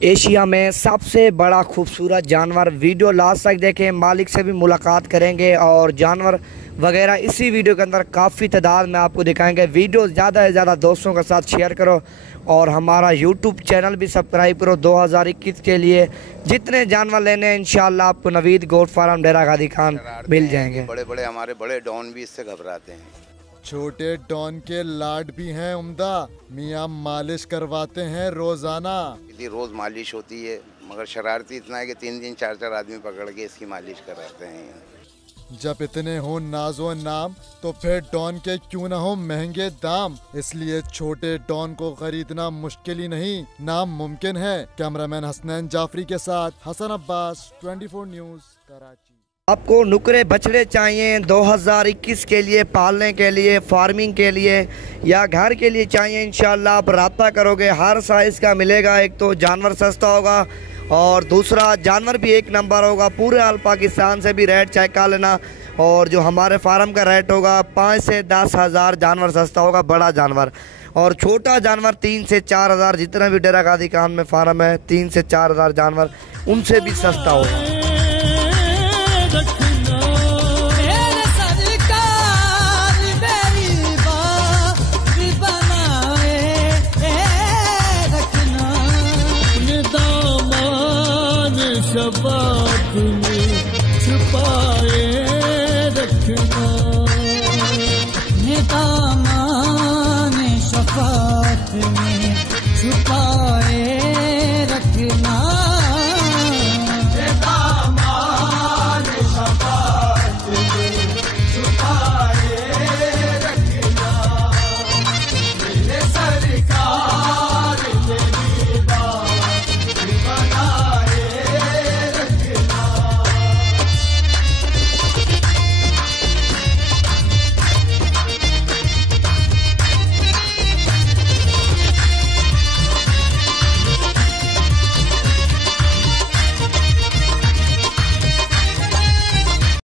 Asia में सबसे बड़ा खूबसूरत जानवर। वीडियो लास्ट तक देखें, मालिक से भी मुलाकात करेंगे और जानवर वगैरह इसी वीडियो के अंदर काफ़ी तादाद में आपको दिखाएंगे। वीडियो ज़्यादा से ज़्यादा दोस्तों के साथ शेयर करो और हमारा यूट्यूब चैनल भी सब्सक्राइब करो। 2021 के लिए जितने जानवर लेने हैं इंशाल्लाह आपको नवीद गोट फार्म डेरा गादी खान मिल जाएंगे। बड़े बड़े हमारे बड़े डॉन भी इससे घबराते हैं। छोटे डॉन के लाड भी हैं उम्दा, मियाँ मालिश करवाते हैं रोजाना। रोज मालिश होती है मगर शरारती इतना है कि 3 4 आदमी पकड़ के इसकी मालिश कराते हैं। जब इतने हो नाजो नाम तो फिर डॉन के क्यों ना हो महंगे दाम। इसलिए छोटे डॉन को खरीदना मुश्किल ही नहीं नामुमकिन है। कैमरामैन हसनैन जाफरी के साथ हसन अब्बास, 24 न्यूज़, कराची। आपको नुकरे बछड़े चाहिए 2021 के लिए, पालने के लिए, फार्मिंग के लिए या घर के लिए चाहिए, इंशाल्लाह आप रब्ता करोगे हर साइज़ का मिलेगा। एक तो जानवर सस्ता होगा और दूसरा जानवर भी एक नंबर होगा। पूरे आल पाकिस्तान से भी रेट चेक कर लेना। और जो हमारे फार्म का रेट होगा 5 से 10 हज़ार जानवर सस्ता होगा, बड़ा जानवर। और छोटा जानवर 3 से 4 हज़ार, जितना भी डेरा गादी खान में फार्म है 3 से 4 हज़ार जानवर उनसे भी सस्ता होगा। शफ़ाअत में छुपाए रखना, दामन शफ़ाअत में छुपाए